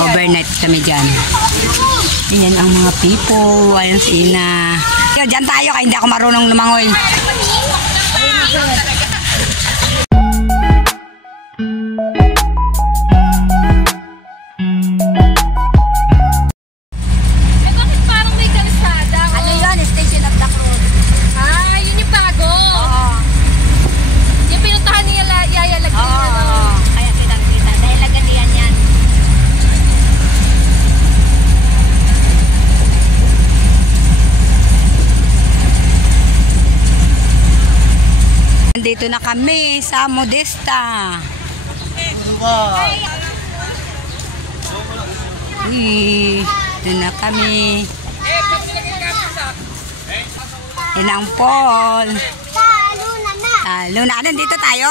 Overnight kami dyan. Ayan ang mga people. Ayan si Ina. Dyan tayo kaya hindi ako marunong lumangoy. Dito na kami sa Modesta. Dito na kami. Yan ang pool. Luna, dito tayo.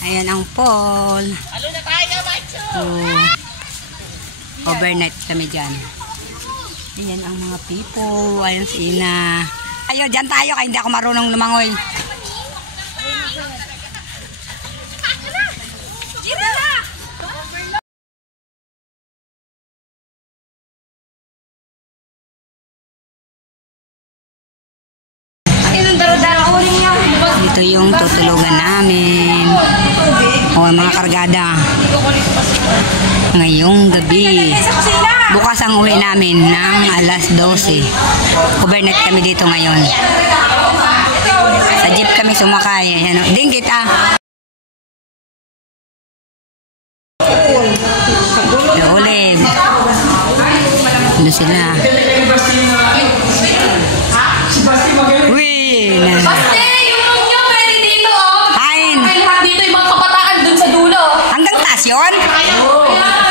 Ayan ang pool. Overnight kami dyan. Ayan ang mga people. Ayan si Ina. Ayo, dyan tayo kaya hindi ako marunong lumangoy. Ito yung tutulugan namin. O mga kargada. Ngayong gabi. Bukas ang uwi namin ng alas 12. Overnight kami dito ngayon. Sa jeep kami sumakay. Ayan, din kita. Ulit. Ano sila? Uy! Baste! Yung nyo, pwede dito, oh! Kain! May lahat dito, yung mga kabataan dun sa dulo. Hanggang taas yun? Kaya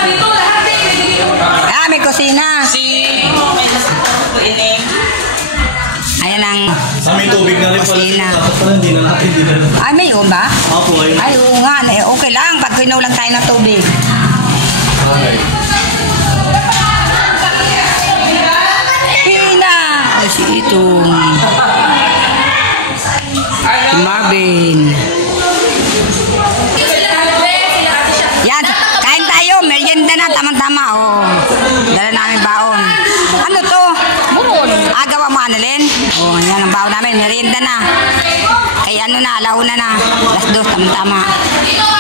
dito, lahat eh, pwede dito. Ah, may kusina. Ayan ang sa may tubig na rin pala. kusina. Hindi na natin din. Ay, may yun ba? Apo, ayun. Ay, oo nga. Okay lang. Pag kinulang tayo ng tubig. Okay. Pina! Ay, si Itong. Si Marvin. Yan. Kain tayo. Merienda na. Tama-tama. Oh. Dala namin baon. Ano to? Buron. Gawa mo, Annalyn? Oh, yan ang baon namin. Merienda na. Kaya ano na, alauna na. Alas 2, tama-tama.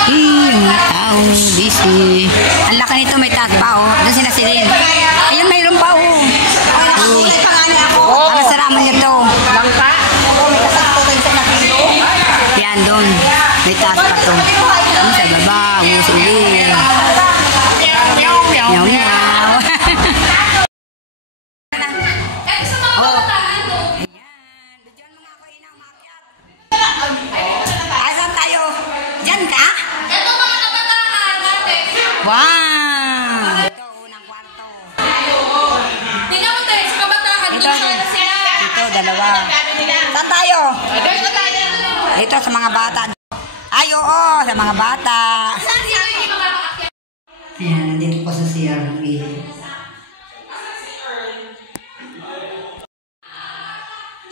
Yung mga tao, busy. Ang laki nito, may taas pa, oh. Doon sila silin. Ayun, mayroon pa, oh. Para sa raman niya to. Bangka? Yan, doon. May taas pa to. Ano sa baba, uwi. Meow, meow. Asan tayo? Diyan ka? Ito mga kabataan natin. Wow! Ito, unang kwarto. Tingnan mo tayo sa kabataan. Ito, Doon sana sila. ito, dalawa. Saan tayo? Dito tayo. Ito, sa mga bata. Ay, oo, sa mga bata. Saan sila yung makakakit? Ayan, nandito po sa CR ng Ili.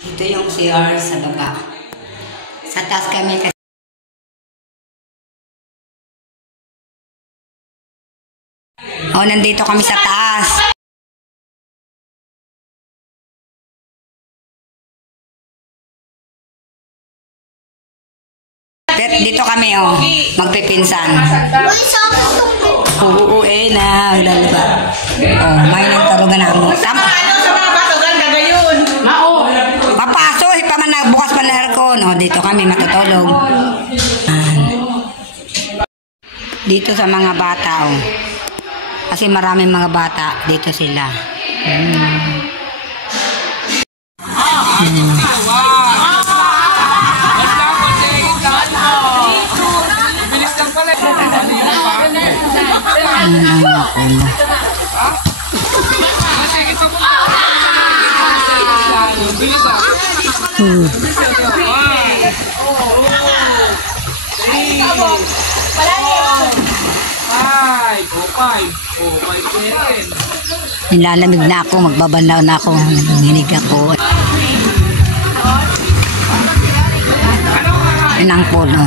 Ito yung CR sa baba. Sa taas kami kasi. Oh, nandito kami sa taas. Dito kami, oh. Magpipinsan. Uuwi na. Dalawa. Oh, may nagtarugan na mo. Tama. Papaso, pa man nagbukas pa na aircon. Oh, dito kami matutulog. Dito sa mga bata, oh. Kasi maraming mga bata, dito sila. Nilalamig na ako, magbabanlaw na ako, nanginginig ako. Yan ang puno.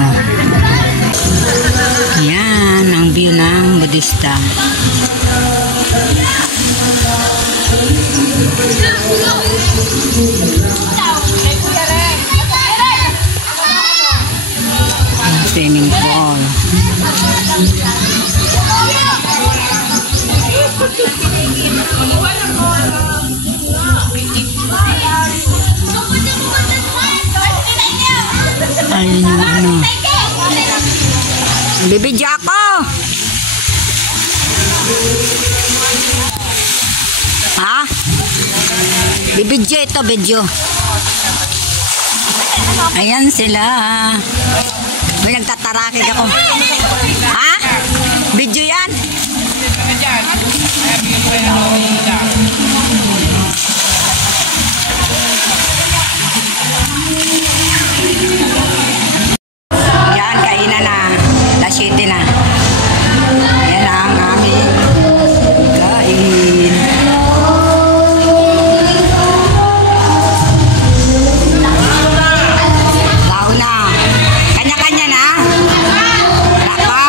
Yan ang view ng Budista. Swimming pool. Ayun yung ano. Bibidyo ako! Ha? Bibidyo ito, video. Ayan sila. May nagtatarakid ako. Ha? Video yan? Yan, kainan na. Alas 7 na. Yan ang aming kain. Lao na. Kanya-kanya na. Wala pa.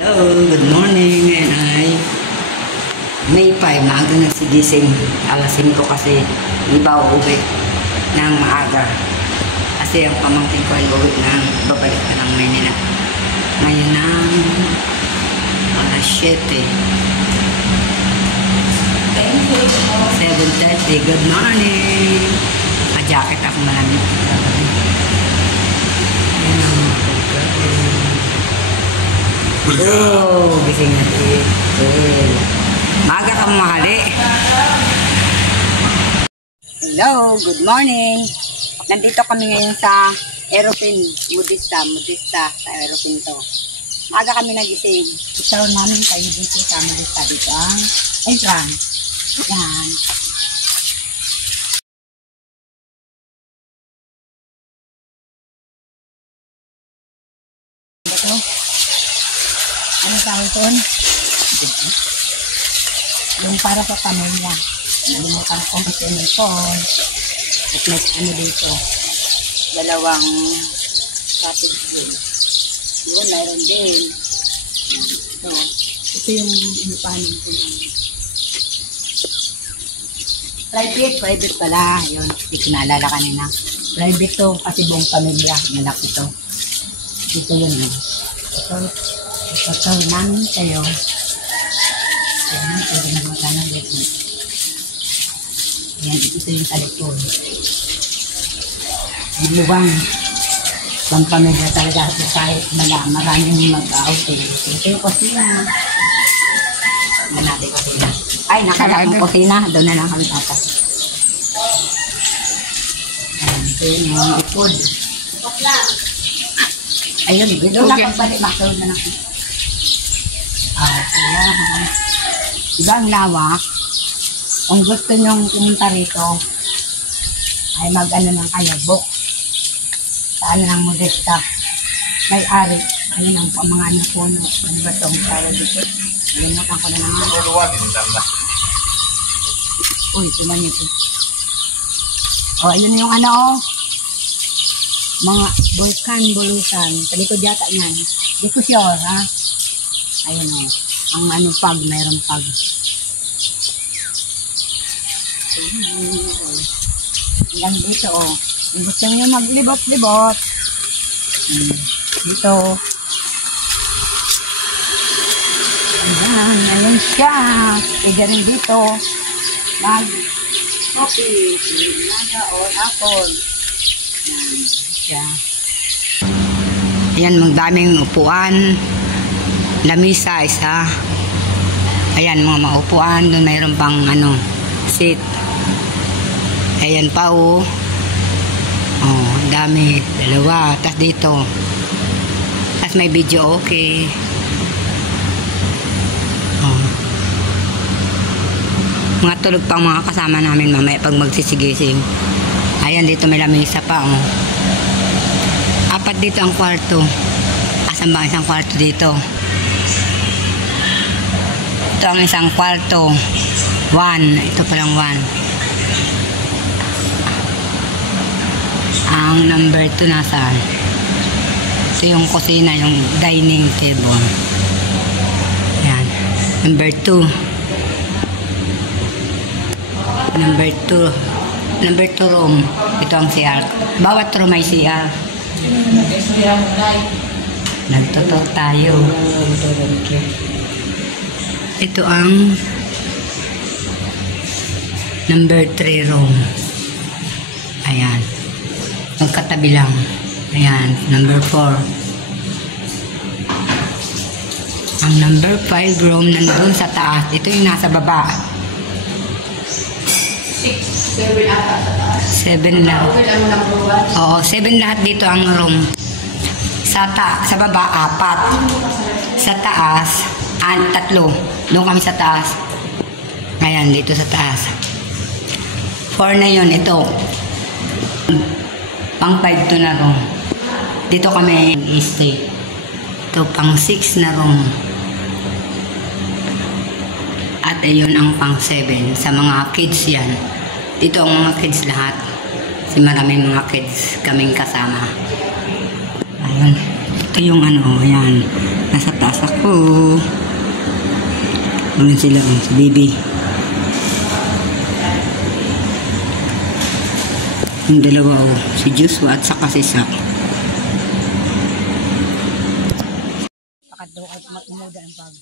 Hello, good morning. Ngayon ay May 5. Maaga nagsigising. Alas 5 kasi iba uuwi ng maaga. Kasi ang pamangkin ko ay uuwi ng babalik ka ng Maynila. Ngayon ng alas 7. 7:30. Good morning. Pa-jacket ako malamig. Ayan ang mga pagkain. Oh, gising natin. Maaga kang mahali. Hello, good morning. Nandito kami ngayon sa aeroplane, Budista sa aeroplane to. Maaga kami nagising. Itaw namin kayo dito sa Budista. Dito ang entrance. Yan. Ito. Ano tawag ito? Yung para sa pamilya. Nalimutan ko kasi may phone. At may ano dito. Dalawang topic din. Yun, mayroon din. So, ito yung inupanin ko namin. Private pala. Yun, hindi ko naalala kanina. Private to kasi buong pamilya. Malaki to. Dito yun. Ito namin kayo. Ayan, pwede na magkano dito. Ayan, ito yung talikod. Biluwang. Pang pamilya talaga sa kahit maraming mag-outing. Ito yung kusina. Ayan natin kusina. Ay, nakalap ng kusina. Doon na lang kami tatas. Ayan, ito yung likod. Ayun, doon na kami balik. Makulog na natin. Ayan. Diba ang lawak? Kung gusto nyong pumunta rito, ay mag-ano lang kayo, book. Sa ano ng Budista. May ari. Ayun ang mga ano puno. Ano ba itong para dito? Nalimutan ko na naman. Uy, tumanyo ito. O, ayun yung ano, mga volcan, bulusan. Talikod yata yan. Di ko sure, ha? Ayun o. Ang ano pag, mayroong pag. Hanggang dito o. Kung gusto nyo maglibot-libot. Dito. Ayan, ayun siya. Pwede rin dito. Mag-coffee. Naga o apple. Ayan siya. Ayan, magdaming upuan. Lamisa, isa. Ayan, mga maupuan. Doon mayroon pang ano, seat. Ayan pa o. Oh, dami. Dalawa. Tapos dito. Tapos may video okay. Oh. Mga tulog pang mga kasama namin mamaya pag magsisigising. Ayan, dito may lamisa pa oh. 4 dito ang kwarto. Asan ba isang kwarto dito? Ito ang isang kwarto. 1. Ito palang 1. Ang number 2 nasaan? Ito yung kusina, yung dining table. Yan. Number 2. Number 2 room. Ito ang CR. Bawat room may CR. Nagtutok tayo. Ito ang number 3 room. Ayan. Magkatabi lang. Ayan. Number 4. Ang number 5 room nandun sa taas. Ito yung nasa baba. 7 ata sa taas. 7 lahat. Oo, 7 lahat dito ang room. Sa baba, 4. Sa taas, 3. Doon kami sa taas. Ayan, dito sa taas. 4 na yun, ito. Pang 5 to na room. Dito kami i-stay. Ito, pang 6 na room. At ayun ang pang 7. Sa mga kids yan. Dito ang mga kids lahat. Kasi maraming mga kids kaming kasama. Ayun. Ito yung ayan. Nasa taas ako. Ayun sila, si baby. Yung dalawa, si Joshua at saka si Sak. Pakadaw at umuda ang pag.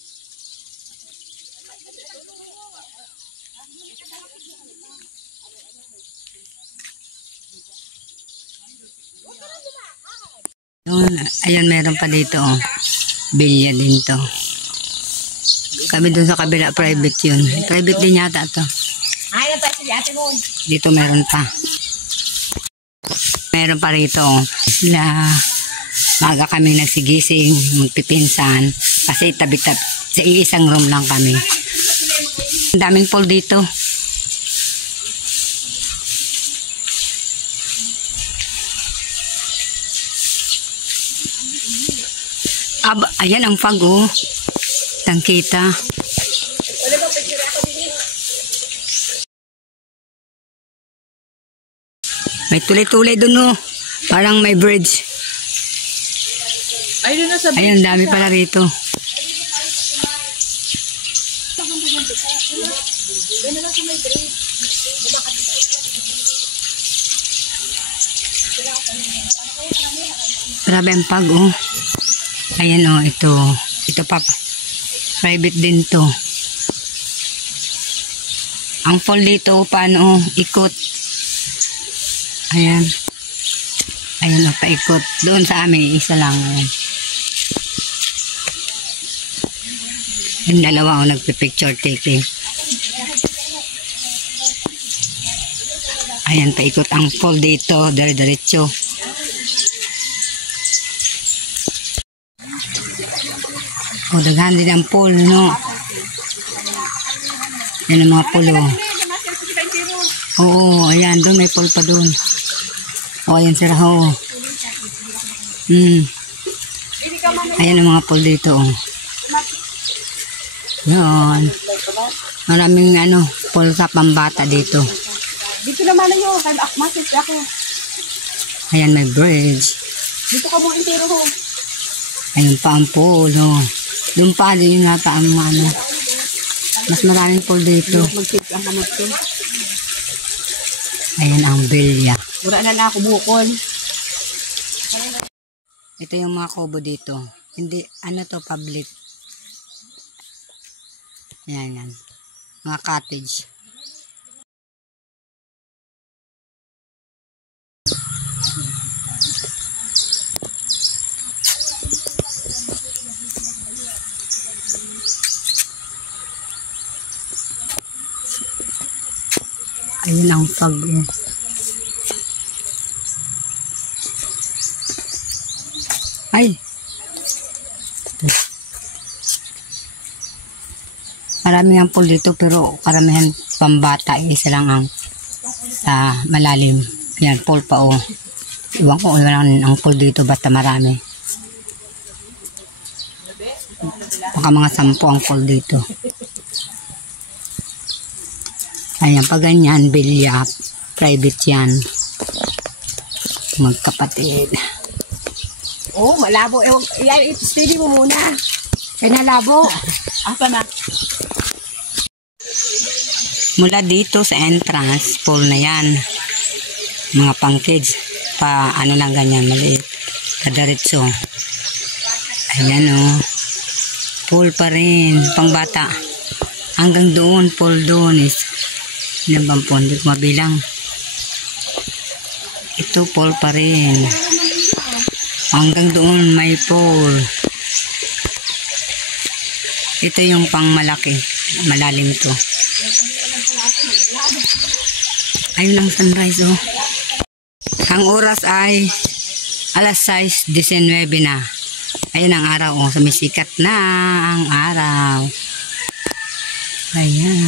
Ayan, meron pa dito, bilya din to. Kami dun sa kabila, private yun. Private din yata to. Dito meron pa. Meron pa rito. Sila, maga kami nagsigising, magpipinsan. Kasi tabi-tabi, sa isang room lang kami. Ang daming pool dito. Ayan ang fog, tangkita. May tuloy-tuloy dun, parang may bridge. Ayun, dami pala rito. Grabe ang fog, Ayan ito pa. Private din to. Ang fall dito, paano ikot. Ayan. Ayan paikot. Doon sa amin, isa lang. Yung dalawa nagpipicture taking. Ayan, paikot ang fall dito. Dire-diretso. Daghan din ang pool, no? Yan ang mga pool, Oo, ayan, doon may pool pa doon. Ayan sila, Ayan ang mga pool dito, Yan. Maraming, pool sa pambata dito. Dito naman yun, masit ako. Ayan, may bridge. Dito ka mo intero, Ayun pa ang pool, Doon pa din yung nata ang mas maraming pool dito. Ayan ang bilya. Wala na ako bukol. Ito yung mga kubo dito. Hindi, to, public. Ayan. Mga cottage. Ayun ang fog. Ay! Marami ang pool dito pero karamihan pambata. Isa lang ang malalim. Yan, pool pa Iwan ko ang pool dito basta marami. Baka mga 10 ang pool dito. Ayan, pag ganyan, bilyap. Private yan. Magkapatid. Oh, malabo. Steady mo muna. Kaya nalabo. Apa na? Mula dito sa entrance, pool na yan. Mga pang kids. Ano lang ganyan, maliit. Kadaritso. Ayan o. Pool pa rin. Pang bata. Hanggang doon, pool doon is. Ilan bang pool? Hindi ko mabilang. Ito, pool pa rin. Hanggang doon, may pool. Ito yung pang malaki. Malalim to. Ayun ang sunrise, oh. Ang oras ay alas 6:19 na. Ayun ang araw, oh. Sumisikat na ang araw. Ayan.